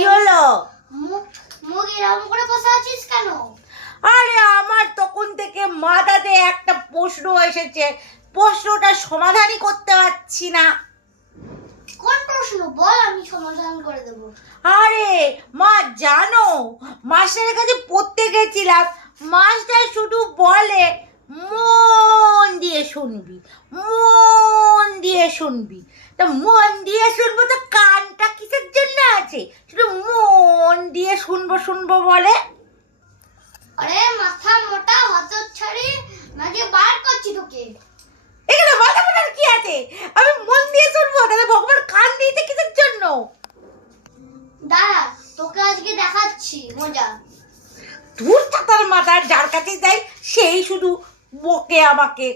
কি হলো? মুখ এরকম করে বসে আছিস কেন? আরে আমার তখন থেকে মাথাতে একটা প্রশ্ন এসেছে। প্রশ্নটা সমাধানই করতে পারছি না। কোন প্রশ্ন? বল আমি সমাধান করে দেবো। আরে মা জানো মাস্টারের কাছে পড়তে গেছিলাম। মাস্টার শুধু বলে মন দিয়ে শুনবি মন দিয়ে শুনবি। তা মন দিয়ে শুনব তো কানটা কিসের জন্য আছে? দিয়ে শুনব শুনব বলে। আরে মাথা মোটা হত ছাড়ি মাঝে বার করছি তোকে। এখানে মাথা মাথার কি আছে? আমি মন দিয়ে শুনব তাহলে ভগবান কান দিয়েছে কিসের জন্য? দাঁড়া তোকে আজকে দেখাচ্ছি মজা। দূর চাতার মাথা যার কাছে যাই সেই শুধু বকে আমাকে।